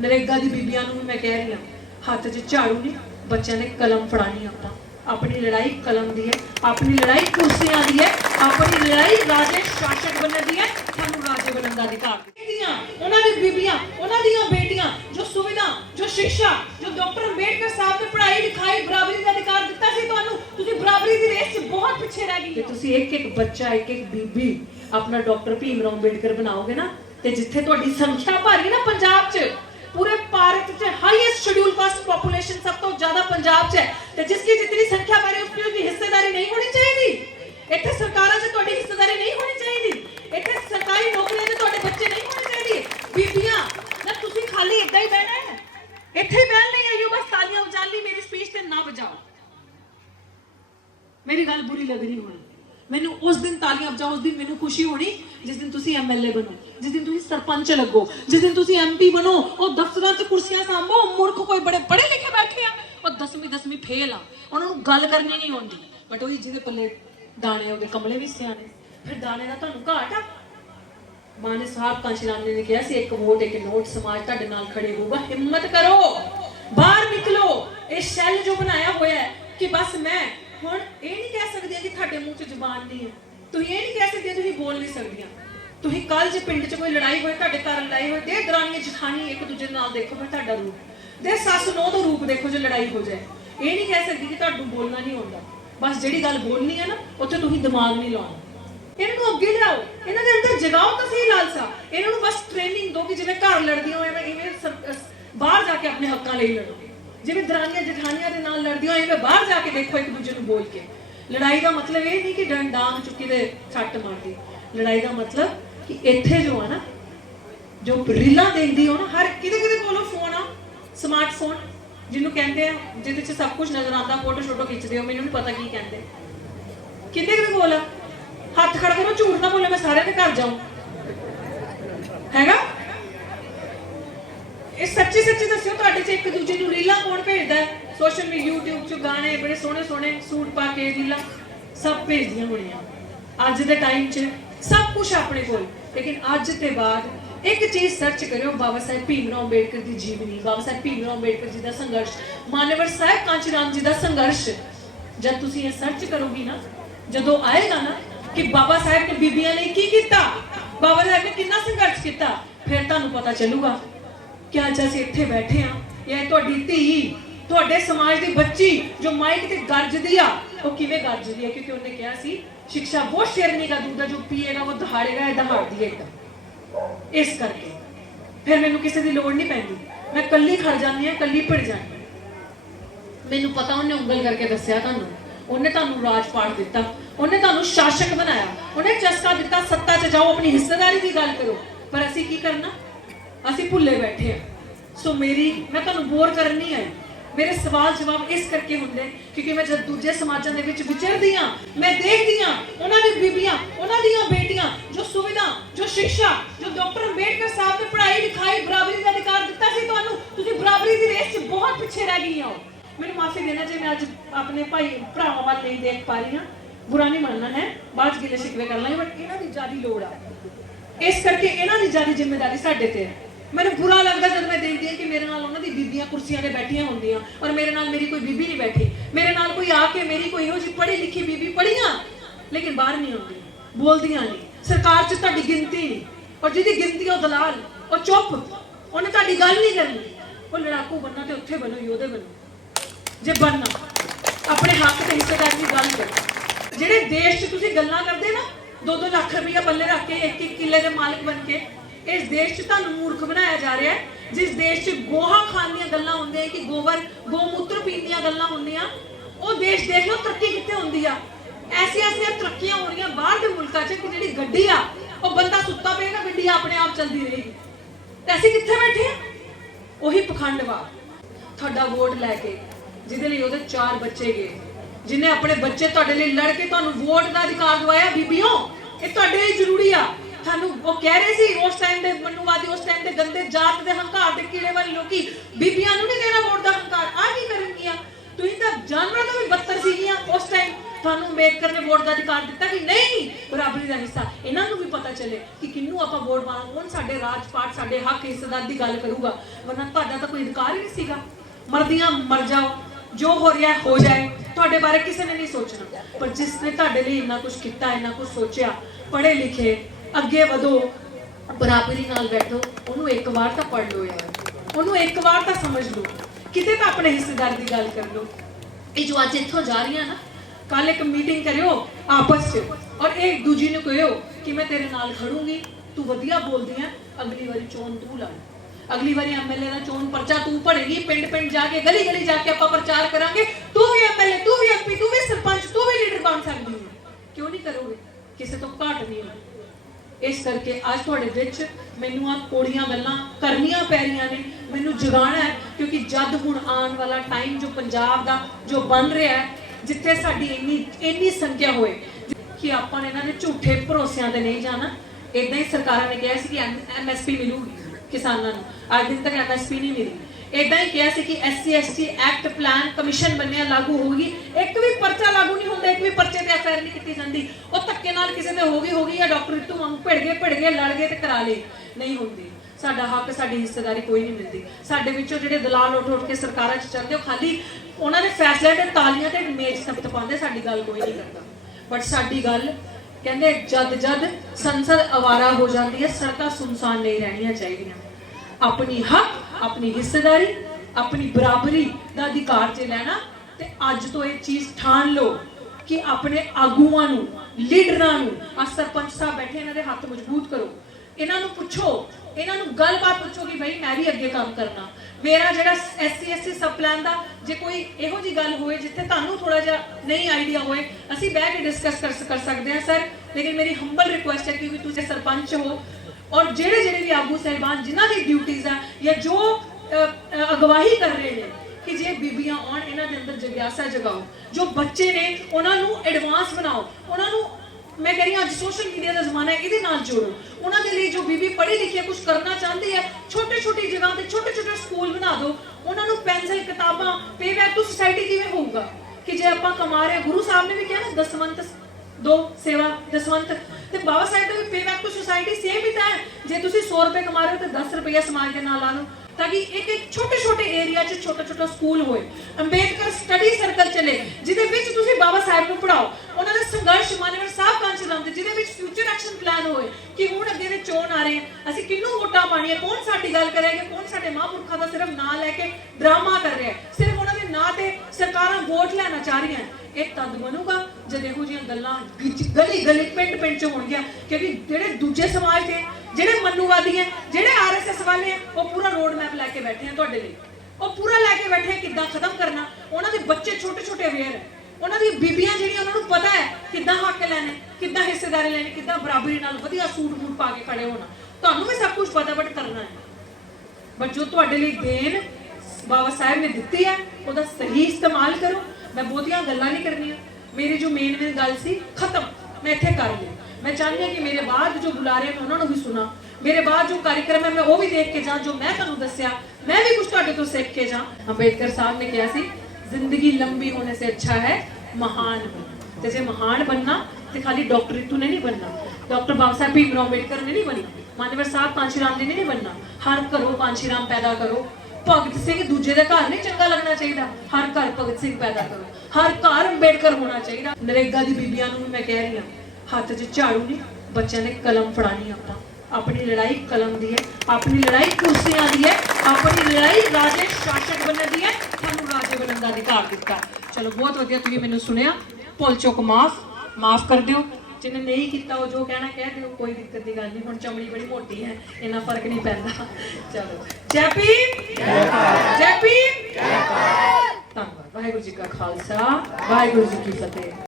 नरेगा दी बीबियां नूं मैं कह रही हाँ, हाथ च झाड़ू नहीं, बच्चों ने कलम फड़ानी। आपां अपनी लड़ाई कलम दी है, अपनी लड़ाई कुर्सियां दी है, अपनी लड़ाई राजे शासक बनने दी है। सानू राजे बनने का अधिकार उन्हां दी बीबियां, उन्हां दी बेटियां जो सुविधा, जो शिक्षा, जो डॉक्टर अंबेडकर साहब ने पढ़ाई लिखाई बराबरी का अधिकार दिता सी तुहानू, तुसीं बराबरी दी रेस च बहुत पिछे रह गई। तुसीं एक एक बच्चा, एक एक बीबी अपना डॉक्टर भीमराव अंबेडकर बनाओगे ना, ते जिथे तुहाडी संख्या भारी ना पंजाब च, पूरे भारत च हाईएस्ट शेड्यूल कास्ट पॉपुलेशन सब तो ज्यादा पंजाब च है, ते जिसकी जितनी संख्या बारे उसकी हिस्सेदारी नहीं होनी चाहिए। इत्थे सरकारां च तुहाडी हिस्सेदारी नहीं होनी चाहिए, इत्थे सरकारी नौकरियां च तुहाडे बच्चे नहीं होने चाहिए। बीबियां ना तुसीं खाली इदां ही बहना है, इत्थे ही बहन नहीं आईओ बस तालियां बजा ली, मेरी स्पीच ते ना बजाओ। मेरी गल बुरी लग रही होनी, मैनू उस दिन तालियां बजाओ, उस दिन मैनू खुशी होनी जिस दिन तुसीं एमएलए बनो, जिस दिन तुसीं सरपंच लगो, जिस दिन तुसीं एमपी बनो। और दफ्तरां च कुर्सियां सांभो, मुल्क कोई बड़े पढ़े लिखे बैठे आ और 10वीं फेल आ, उन्होंने गल करनी नहीं आउंदी, बट वही जिहदे पल्ले दाने होगे कमले भी सियाने, फिर दाने का तुहानू घाट आ। माने साहब कांशीराम ने कहा सी, एक वोट एक नोट, समाज तुहाडे नाल खड़े होगा, हिम्मत करो, बाहर निकलो। ये शैल जो बनाया हुआ है कि बस मैं हुण ये नहीं कह सकदी कि तुहाडे मुंह च जुबान नहीं है, तुसीं ये नहीं कह सकदे, तुसीं बोल नहीं सकदियां। तुसीं कल जे पिंड च कोई लड़ाई होए, तुहाडे घर लड़ाई होए, दे दरानियां जठानी एक दूजे नाल देखो, फिर तुहाडा रूप दे सस नौ दा रूप देखो जो लड़ाई हो जाए। ये नहीं कह सकदी कि तुहाडू बोलना नहीं आउंदा, बस जिहड़ी गल बोलनी है ना उत्थे तुसीं दिमाग नहीं लाउणा। इन्हों अगे लियाओ, इन्हों के अंदर जगाओ तो सही लालसा, इन्हों बस ट्रेनिंग दो कि जिवें घर लड़दी हो इवें बाहर जाके अपने हक्कां लई लड़ो, जिवें दरानियां जठानियां दे नाल लड़दी हो इवें बाहर जाके देखो एक दूजे नूं बोल के। लड़ाई का मतलब ये नहीं कि डांग चुकी ते छट मारदी, लड़ाई का मतलब कि इत्थे जो है ना, जो रीलां देखदी हो ना, हर किते कोलों फोन आ, स्मार्टफोन जिन्हों कहते हैं, जिहदे च सब कुछ नजर आता, फोटो शोटो खिंचते हो, मैनूं नहीं पता की कहते, किते कोल आ, हाथ खड़ा करो, झूठ ना बोले, मैं सारे के घर जाऊं हैगा। इस सच्ची सच्ची दस्सियो, तुहाडे च एक दूजे नूं रीलां कौन भेजदा है? सोशल मीडिया यूट्यूब च गाने बड़े सोहने सोहने सूट पा के रीलां सब भेजदियां होणियां। अज दे टाइम च सब कुछ अपने कोल, लेकिन अज ते बाद एक चीज सर्च करो, बाबा साहेब भीमराव अंबेडकर की जीवनी, बाबा साहेब भीमराव अंबेडकर जी का संघर्ष, मानवर साहब कांशीराम जी का संघर्ष। जब तुसीं ये सर्च करोगी ना, जदों आएगा ना कि बाबा साहेब ने बीबियां ने की कीता, बाबा साहेब ने कितना संघर्ष किया, फिर तुहानू पता चलूगा कि अज असीं इत्थे बैठे हाँ, या तुहाडी धी, तुहाडे समाज की बच्ची जो माइक ते गरजदी आ, वो किवें गरजदी है? क्योंकि उन्हें कहा सी शिक्षा वो शेरनी का दूध है, जो पिएगा वो दहाड़ेगा, या दहाड़ दिएगा। इस करके फिर मैनू किसी की लोड़ नहीं पैंदी, मैं कल्ली खड़ जानी हाँ, कल्ली भिड़ जानी। मैनू पता उन्हें उंगल करके दस्सिया तुहानू, उन्हें तुहानू राजपाट दिता, उन्हें तुहानू शासक बनाया, उन्हें चस्का दिता, सत्ता च जाओ, अपनी हिस्सेदारी की गल करो। पर असीं की करना, असीं भुल्ले बैठे हैं। सो मैं तुहानू बोर करन नहीं आई, मेरे सवाल जवाब इस करके होंगे क्योंकि मैं जब दूजे समाजां दे विच विचरदी हां, मैं देखदी हां उन्हां दी बीबियां, उन्हां दी बेटियां जो सुविधा, जो शिक्षा, जो डॉक्टर अंबेडकर साहब ने पढ़ाई लिखाई बराबरी का अधिकार दिता सी तुहानू, तुसीं बराबरी दी रेस च बहुत पिछे रह गई हो। मैंने माफी देना जे मैं अज अपने भाई भरावां वाल नहीं देख पा रही हाँ, बुरा नहीं मानना है, बाद गिले शिकवे कर लांगे, बट इन्हां दी ज्यादा लोड़ आ, इस करके इन्हां दी ज्यादा जिम्मेदारी साडे ते है। मैंने बुरा लगता जब मैं देखती हूँ कि मेरे नाल उन्हां दी बीबियां कुर्सियां ते बैठियां होंदियां और मेरे नाल मेरी कोई बीबी नहीं बैठी, मेरे नाल कोई आके मेरी कोई इहो जी पढ़ी लिखी बीबी पढ़ियां लेकिन बाहर नहीं आउंदी, बोलदियां नहीं, सरकार च तुहाडी गिनती नहीं, और जिहदी गिनती ओ दलाल, ओ चुप, उन्हें तुहाडी गल नहीं करनी। वो लड़ाकू बनना ते उत्थे बनो, योधे बनो जे बनना, अपने हक ते हिस्सेदारी की गल करो। जिहड़े देश च तुसीं गल्लां करदे ना, 2-2 लाख रुपया पल्ले रख के 1-1 किले के मालिक बन के, इस देश च तुहानू मूर्ख बनाया जा रहा है। जिस देश च गोहा खान दी गल्लां होंदियां कि गोबर गोमूत्र पीण दी गल्लां होंदियां, वो देश देख लो तरक्की कित्थे होंदी आ। ऐसियां तरक्कियां हो रही बाहर के मुल्कां च कि जिहड़ी गड्डी आ वो बंदा सुत्ता पेगा, गड्डी अपने आप चलदी रहेगी, ते असीं कित्थे बैठे आ? ਉਹੀ ਪਖੰਡਵਾਦ ਤੁਹਾਡਾ ਵੋਟ ਲੈ ਕੇ ਜਿਹਦੇ ਲਈ ਉਹਦੇ 4 ਬੱਚੇ ਗਏ, ਜਿਨੇ ਆਪਣੇ ਬੱਚੇ ਤੁਹਾਡੇ ਲਈ ਲੜ ਕੇ ਤੁਹਾਨੂੰ ਵੋਟ ਦਾ ਅਧਿਕਾਰ ਦਵਾਇਆ। ਬੀਬੀਓ ਇਹ ਤੁਹਾਡੇ ਲਈ ਜ਼ਰੂਰੀ ਆ। ਤੁਹਾਨੂੰ ਉਹ ਕਹਿ ਰਹੇ ਸੀ ਉਸ ਟਾਈਮ ਦੇ ਮਨੂਵਾਦੀ, ਉਸ ਟਾਈਮ ਦੇ ਗੰਦੇ ਜਾਤ ਦੇ ਹੰਕਾਰ ਦੇ ਕੀੜੇ ਵਾਲੇ ਲੋਕੀ ਬੀਬੀਆਂ ਨੂੰ ਨਹੀਂ ਦੇਣਾ ਵੋਟ ਦਾ ਹੰਕਾਰ। ਆ ਕੀ ਕਰਨਗੀਆਂ? ਤੁਸੀਂ ਤਾਂ ਜਾਨਵਰਾਂ ਤੋਂ ਵੀ ਬੱਤਰ ਸੀਗੀਆਂ ਉਸ ਟਾਈਮ। ਤੁਹਾਨੂੰ ਅੰਬੇਡਕਰ ਨੇ ਵੋਟ ਦਾ ਅਧਿਕਾਰ ਦਿੱਤਾ ਕਿ ਨਹੀਂ ਬਰਾਬਰੀ ਦਾ ਹਿੱਸਾ। ਇਹਨਾਂ ਨੂੰ ਵੀ ਪਤਾ ਚੱਲੇ ਕਿ ਕਿਹਨੂੰ ਆਪਾਂ ਵੋਟ ਪਾਣਾ, ਕੌਣ ਸਾਡੇ ਰਾਜ ਪਾਟ ਸਾਡੇ ਹੱਕ ਹਿੱਸੇਦਾਰ ਦੀ ਗੱਲ ਕਰੂਗਾ, ਵਰਨਾ ਤੁਹਾਡਾ ਤਾਂ ਕੋਈ ਅਧਿਕਾਰ ਹੀ ਨਹੀਂ ਸੀਗਾ। ਮਰਦੀਆਂ ਮਰ ਜਾਓ, ਜੋ ਹੋ ਰਿਹਾ ਹੋ ਜਾਏ, ਤੁਹਾਡੇ ਬਾਰੇ ਕਿਸੇ ਨੇ ਨਹੀਂ ਸੋਚਣਾ। ਪਰ ਜਿਸ ਨੇ ਤੁਹਾਡੇ ਲਈ ਇੰਨਾ ਕੁਝ ਕੀਤਾ, ਇੰਨਾ ਕੁਝ ਸੋਚਿਆ, ਪੜ੍ਹੇ ਲਿਖੇ, ਅੱਗੇ ਵਧੋ, ਬਰਾਬਰੀ ਨਾਲ ਬੈਠੋ, ਉਹਨੂੰ ਇੱਕ ਵਾਰ ਤਾਂ ਪੜ੍ਹ ਲਓ ਯਾਰ, ਉਹਨੂੰ ਇੱਕ ਵਾਰ ਤਾਂ ਸਮਝ ਲਓ, ਕਿਤੇ ਤਾਂ ਆਪਣੇ ਹਿੱਸੇਦਾਰ ਦੀ ਗੱਲ ਕਰ ਲਓ। ਇਹ ਜੋ ਅੱਜ ਇੱਥੋਂ ਜਾ ਰਹੀਆਂ ਨਾ, ਕੱਲ ਇੱਕ ਮੀਟਿੰਗ ਕਰਿਓ ਆਪਸ 'ਚ, ਔਰ ਇੱਕ ਦੂਜੀ ਨੂੰ ਕਹੋ ਕਿ ਮੈਂ ਤੇਰੇ ਨਾਲ ਖੜੂੰਗੀ, ਤੂੰ ਵਧੀਆ ਬੋਲਦੀ ਹੈ, ਅਗਲੀ ਵਾਰੀ ਚੋਣ ਤੂੰ ਲੜ, ਅਗਲੀ ਵਾਰੀ ਐਮਐਲਏ ਦਾ ਚੋਣ ਪਰਚਾ ਤੂੰ ਭਰੇਗੀ, ਪਿੰਡ ਪਿੰਡ ਜਾ ਕੇ, ਗਲੀ ਗਲੀ ਜਾ ਕੇ ਆਪਾਂ ਪ੍ਰਚਾਰ ਕਰਾਂਗੇ, ਤੂੰ ਵੀ ਐਮਐਲਏ, ਤੂੰ ਵੀ ਐਮਪੀ, ਤੂੰ ਵੀ ਸਰਪੰਚ, ਤੂੰ ਵੀ ਲੀਡਰ ਬਣ ਸਕਦੀ ਹੈ। ਕਿਉਂ ਨਹੀਂ ਕਰੋਗੇ? ਕਿਸੇ ਤੋਂ ਘੱਟ ਨਹੀਂ ਹੋ। ਇਸ ਕਰਕੇ ਅੱਜ ਤੁਹਾਡੇ ਵਿੱਚ ਮੈਨੂੰ ਆ ਕੋੜੀਆਂ ਗੱਲਾਂ ਕਰਨੀਆਂ ਪੈ ਰਹੀਆਂ ਨੇ, ਮੈਨੂੰ ਜਗਾਉਣਾ ਹੈ, ਕਿਉਂਕਿ ਜਦ ਹੁਣ ਆਉਣ ਵਾਲਾ ਟਾਈਮ ਜੋ ਪੰਜਾਬ ਦਾ ਜੋ ਬਣ ਰਿਹਾ ਹੈ, ਜਿੱਥੇ ਸਾਡੀ ਇੰਨੀ ਸੰਖਿਆ ਹੋਏ ਕਿ ਆਪਾਂ ਨੇ ਇਹਨਾਂ ਦੇ ਝੂਠੇ ਭਰੋਸਿਆਂ ਤੇ ਨਹੀਂ ਜਾਣਾ। ਇਦਾਂ ਹੀ ਸਰਕਾਰਾਂ ਨੇ ਕਿਹਾ ਸੀ ਕਿ ਐਮਐਸਪੀ ਮਿਲੂਗੀ ਕਿਸਾਨਾਂ ਨੂੰ, ਅੱਜ ਦਿਨ ਤੱਕ ਐਮਐਸਪੀ ਨਹੀਂ ਮਿਲੀ। ਇਦਾਂ ਹੀ ਕਿਹਾ ਸੀ ਕਿ SC ST act plan commission ਬਣਿਆ ਲਾਗੂ ਹੋਊਗੀ, ਇੱਕ ਵੀ ਪਰਚਾ ਲਾਗੂ ਨਹੀਂ ਹੁੰਦਾ, ਇੱਕ ਵੀ ਪਰਚੇ ਤੇ ਐਫਆਈਆਰ ਨਹੀਂ ਕੀਤੀ ਜਾਂਦੀ। ਉਹ ਧੱਕੇ ਨਾਲ ਕਿਸੇ ਤੇ ਹੋ ਗਈ ਜਾਂ ਡਾਕਟਰ ਰਿਤੂ ਵਾਂਗ ਭਿੜ ਗਏ ਲੜ ਗਏ ਤੇ ਕਰਾ ਲਏ, ਨਹੀਂ ਹੁੰਦੀ। ਸਾਡਾ ਹੱਕ, ਸਾਡੀ ਹਿੱਸੇਦਾਰੀ ਕੋਈ ਨਹੀਂ ਮਿਲਦੀ। ਸਾਡੇ ਵਿੱਚੋਂ ਜਿਹੜੇ ਦਲਾਲ ਉੱਠ ਕੇ ਸਰਕਾਰਾਂ 'ਚ ਚੱਲਦੇ, ਉਹ ਖਾਲੀ ਉਹਨਾਂ ਦੇ ਫੈਸਲਿਆਂ ਤੇ ਤਾਲੀਆਂ ਤੇ ਮੇਜ਼ ਸਖਤ ਪਾਉਂਦੇ, ਸਾਡੀ ਗੱਲ ਕੋਈ ਨਹੀਂ ਕਰਦਾ। ਬਟ ਸਾਡੀ ਗੱਲ ਕਹਿੰਦੇ ਜਦ ਸੰਸਦ ਅਵਾਰਾ ਹੋ ਜਾਂਦੀ ਹੈ, ਸੜਕਾਂ ਸੁਨਸਾਨ ਨਹੀਂ ਰਹਿਣੀਆਂ ਚਾਹੀਦੀਆਂ। ਆਪਣੀ ਹੱਕ, ਆਪਣੀ ਹਿੱਸੇਦਾਰੀ, ਆਪਣੀ ਬਰਾਬਰੀ ਦਾ ਅਧਿਕਾਰ ਜੇ ਲੈਣਾ, ਤੇ ਅੱਜ ਤੋਂ ਇਹ ਚੀਜ਼ ਠਾਣ ਲਓ ਕਿ ਆਪਣੇ ਆਗੂਆਂ ਨੂੰ, ਲੀਡਰਾਂ ਨੂੰ, ਆ ਸਰਪੰਚ ਸਾਹਿਬ ਬੈਠੇ, ਇਹਨਾਂ ਦੇ ਹੱਥ ਮਜ਼ਬੂਤ ਕਰੋ, ਇਹਨਾਂ ਨੂੰ ਪੁੱਛੋ, ਇਹਨਾਂ ਨੂੰ ਗੱਲਬਾਤ ਪੁੱਛੋ ਕਿ ਭਾਈ ਮੈਂ ਵੀ ਅੱਗੇ ਕੰਮ ਕਰਨਾ। ਮੇਰਾ ਜਿਹੜਾ ਐਸਸੀ ਐਸਟੀ ਸਬ ਪਲਾਨ ਦਾ ਜੇ ਕੋਈ ਇਹੋ ਜੀ ਗੱਲ ਹੋਏ ਜਿੱਥੇ ਤੁਹਾਨੂੰ ਥੋੜਾ ਜਿਹਾ ਨਹੀਂ ਆਈਡੀਆ ਹੋਏ, ਅਸੀਂ ਬਹਿ ਕੇ ਡਿਸਕਸ ਕਰ ਸਕਦੇ ਹਾਂ ਸਰ। ਲੇਕਿਨ ਮੇਰੀ ਹੰਬਲ ਰਿਕੁਐਸਟ ਹੈ, ਕਿਉਂਕਿ ਤੁਸੀਂ ਸਰਪੰਚ ਹੋ, ਔਰ ਜਿਹੜੇ ਵੀ ਆਗੂ ਸਾਹਿਬਾਨ ਜਿਨ੍ਹਾਂ ਦੀ ਡਿਊਟੀਜ਼ ਆ ਜਾਂ ਜੋ ਅਗਵਾਈ ਕਰ ਰਹੇ ਨੇ, ਕਿ ਜੇ ਬੀਬੀਆਂ ਆਉਣ, ਇਹਨਾਂ ਦੇ ਅੰਦਰ ਜਿਗਿਆਸਾ ਜਗਾਓ, ਜੋ ਬੱਚੇ ਨੇ ਉਹਨਾਂ ਨੂੰ ਐਡਵਾਂਸ ਬਣਾਓ, ਉਹਨਾਂ ਨੂੰ, ਮੈਂ ਕਹ ਰਹੀ ਹਾਂ ਅੱਜ ਸੋਸ਼ਲ ਮੀਡੀਆ ਦਾ ਜ਼ਮਾਨਾ ਹੈ, ਇਹਦੇ ਨਾਲ ਜੋੜੋ। ਉਹਨਾਂ ਦੇ ਲਈ ਜੋ ਬੀਬੀ ਪੜ੍ਹੀ ਲਿਖੀ ਕੁਝ ਕਰਨਾ ਚਾਹੁੰਦੀ ਹੈ, ਛੋਟੀ ਜਗ੍ਹਾ ਤੇ ਛੋਟੇ ਸਕੂਲ ਬਣਾ ਦਿਓ, ਉਹਨਾਂ ਨੂੰ ਪੈਨਸਲ, ਕਿਤਾਬਾਂ, ਪੇ ਬੈਕ ਟੂ ਸੁਸਾਇਟੀ ਕਿਵੇਂ ਹੋਊਗਾ ਕਿ ਜੇ ਆਪਾਂ ਕਮਾ ਰਹੇ, ਗੁਰੂ ਸਾਹਿਬ ਨੇ ਵੀ ਕਿਹਾ ਨਾ, ਦਸਵੰਤ ਦੋ ਸੇਵਾ ਦਸਵੰਤ, ਤੇ ਬਾਬਾ ਸਾਹਿਬ ਦਾ ਵੀ ਪੇ ਬੈਕ ਟੂ ਸੁਸਾਇਟੀ ਸੇਮ ਹੀ ਤਾਂ ਹੈ। ਜੇ ਤੁਸੀਂ 100 ਰੁਪਏ ਕਮਾ ਰਹੇ ਹੋ ਤੇ 10 ਰੁਪਏ ਸਮਾਜ ਦੇ ਨਾਲ ਲਾ ਲਓ, ਤਾਂ ਕਿ ਇੱਕ ਛੋਟੇ ਏਰੀਆ 'ਚ ਛੋਟਾ ਸਕੂਲ ਹੋਏ, ਅੰਬੇਦਕਰ ਸਟੱਡੀ ਸਰਕਲ ਚੱਲੇ, ਜਿਹਦੇ ਵਿੱਚ ਤੁਸੀਂ ਬਾਬਾ ਸਾਹਿਬ ਨੂੰ ਪੜਾਓ, ਉਹਨਾਂ ਦੇ ਸੰਘਰਸ਼ ਮਾਨਵਰ ਸਾਹਿਬ ਕਾਂਚ ਲਾਉਂਦੇ, ਜਿਹਦੇ ਵਿੱਚ ਫਿਊਚਰ ਐਕਸ਼ਨ ਪਲਾਨ ਹੋਏ ਕਿ ਹੁਣ ਅੱਗੇ ਦੇ ਚੋਣ ਆ ਰਹੇ ਆ, ਅਸੀਂ ਕਿਹਨੂੰ ਵੋਟਾਂ ਪਾਣੀਆਂ, ਕੌਣ ਸਾਡੀ ਗੱਲ ਕਰੇਗਾ, ਕੌਣ ਸਾਡੇ ਮਹਾਂਪੁਰਖਾਂ ਦਾ ਸਿਰਫ ਨਾਂ ਲੈ ਕੇ ਡਰਾਮਾ ਕਰ ਰਿਹਾ, ਸਿਰਫ ਉਹਨਾਂ ਦੇ ਨਾਂ ਤੇ ਸਰਕਾਰਾਂ ਵੋਟ ਲੈਣਾ ਚਾਹ ਰਹੀਆਂ। ਇਹ ਤਦ ਬਣੂਗਾ ਜਦ ਇਹੋ ਜਿਹੀਆਂ ਗੱਲਾਂ ਗਲੀ ਪਿੰਡ 'ਚ ਹੋਣਗੀਆਂ, ਕਿਉਂਕਿ ਜਿਹੜੇ ਦੂਜੇ ਸਮਾਜ ਦੇ, ਜਿਹੜੇ ਮਨੂਵਾਦੀ ਹੈ, ਜਿਹੜੇ ਆਰਐਸਐਸ ਵਾਲੇ ਆ, ਉਹ ਪੂਰਾ ਰੋਡ ਮੈਪ ਲੈ ਕੇ ਬੈਠੇ ਆ ਤੁਹਾਡੇ ਲਈ, ਉਹ ਪੂਰਾ ਲੈ ਕੇ ਬੈਠੇ ਕਿੱਦਾਂ ਖਤਮ ਕਰਨਾ। ਉਹਨਾਂ ਦੇ ਬੱਚੇ ਛੋਟੇ ਅਵੇਅਰ ਹੈ, ਉਹਨਾਂ ਦੀ ਬੀਬੀਆਂ ਜਿਹੜੀਆਂ, ਉਹਨਾਂ ਨੂੰ ਪਤਾ ਹੈ ਕਿੱਦਾਂ ਹੱਕ ਲੈਣੇ, ਕਿੱਦਾਂ ਹਿੱਸੇਦਾਰੀ ਲੈਣੀ, ਕਿੱਦਾਂ ਬਰਾਬਰੀ ਨਾਲ ਵਧੀਆ ਸੂਟ ਪਾ ਕੇ ਖੜੇ ਹੋਣਾ। ਤੁਹਾਨੂੰ ਵੀ ਸਭ ਕੁਝ ਪਤਾ, ਬਟ ਕਰਨਾ ਹੈ। ਬਟ ਜੋ ਤੁਹਾਡੇ ਲਈ ਦੇਣ ਬਾਬਾ ਸਾਹਿਬ ਨੇ ਦਿੱਤੀ ਹੈ, ਉਹਦਾ ਸਹੀ ਇਸਤੇਮਾਲ ਕਰੋ। ਮੈਂ ਬਹੁਤੀਆਂ ਗੱਲਾਂ ਨਹੀਂ ਕਰਨੀਆਂ, ਮੇਰੀ ਜੋ ਮੇਨ ਗੱਲ ਸੀ ਖਤਮ, ਮੈਂ ਇੱਥੇ ਕਰ ਲਈ। ਮੈਂ ਚਾਹੁੰਦੀ ਹਾਂ ਕਿ ਮੇਰੇ ਬਾਅਦ ਜੋ ਬੁਲਾ ਰਹੇ ਮੈਂ ਉਹਨਾਂ ਨੂੰ ਵੀ ਸੁਣਾ, ਮੇਰੇ ਬਾਅਦ ਜੋ कार्यक्रम है मैं वो भी देख के जा, जो मैं ਤੁਹਾਨੂੰ ਦੱਸਿਆ मैं भी कुछ ਤੁਹਾਡੇ ਤੋਂ ਸਿੱਖ ਕੇ ਜਾ। ਅੰਬੇਦਕਰ ਸਾਹਿਬ ਨੇ ਕਿਹਾ ਸੀ, ਜ਼ਿੰਦਗੀ ਲੰਬੀ ਹੋਣੇ से अच्छा है महान बनना। ਤੇ ਜੇ महान बनना ਤੇ ਖਾਲੀ ਡਾਕਟਰ ਰਿਤੂ ਨੇ ਨਹੀਂ बनना, ਡਾਕਟਰ ਬਾਬਾ ਸਾਹਿਬ ਭੀਮ ਅੰਬੇਦਕਰ ਨੇ ਨਹੀਂ बनना, ਮਾਨਵਰ ਸਾਹਿਬ ਕਾਂਸ਼ੀ ਰਾਮ ਨੇ ਨਹੀਂ बनना। ਹਰ ਘਰੋਂ ਕਾਂਸ਼ੀ ਰਾਮ ਪੈਦਾ ਕਰੋ। ਭਗਤ ਸਿੰਘ ਦੂਜੇ ਦੇ ਘਰ ਨਹੀਂ ਚੰਗਾ ਲੱਗਣਾ ਚਾਹੀਦਾ, ਹਰ ਘਰ ਭਗਤ ਸਿੰਘ ਪੈਦਾ ਕਰੋ, ਹਰ ਘਰ ਅੰਬੇਦਕਰ ਹੋਣਾ ਚਾਹੀਦਾ। ਨਰੇਗਾ ਦੀ ਬੀਬੀਆਂ ਨੂੰ ਵੀ ਮੈਂ ਕਹਿ ਰਹੀ ਹਾਂ, ਹੱਥ 'ਚ ਝਾੜੂ ਨਹੀਂ, ਬੱਚਿਆਂ ਨੇ ਕਲਮ ਫੜਾਣੀ। ਆਪਾਂ ਆਪਣੀ ਲੜਾਈ ਕਲਮ ਦੀ ਹੈ, ਆਪਣੀ ਲੜਾਈ ਕੁਰਸੀਆਂ ਦੀ ਹੈ, ਆਪਣੀ ਲੜਾਈ ਰਾਜੇ ਸ਼ਾਸਕ ਬਣਨ ਦੀ ਹੈ। ਤੁਹਾਨੂੰ ਰਾਜੇ ਬਣਨ ਦਾ ਅਧਿਕਾਰ ਦਿੱਤਾ। ਚਲੋ ਬਹੁਤ ਵਧੀਆ, ਤੁਸੀਂ ਮੈਨੂੰ ਸੁਣਿਆ। ਭੁੱਲ ਚੁੱਕ ਮਾਫ ਕਰ ਦਿਓ, ਜਿਹਨੇ ਨਹੀਂ ਕੀਤਾ ਉਹ ਜੋ ਕਹਿਣਾ ਕਹਿ ਦਿਓ, ਕੋਈ ਦਿੱਕਤ ਦੀ ਗੱਲ ਨਹੀਂ। ਹੁਣ ਚਮੜੀ ਬੜੀ ਮੋਟੀ ਹੈ, ਇੰਨਾ ਫਰਕ ਨਹੀਂ ਪੈਂਦਾ। ਚਲੋ ਜੈ ਭੀਮ, ਜੈ ਭੀਮ, ਧੰਨਵਾਦ। ਵਾਹਿਗੁਰੂ ਜੀ ਕਾ ਖਾਲਸਾ, ਵਾਹਿਗੁਰੂ ਜੀ ਕੀ ਫਤਿਹ।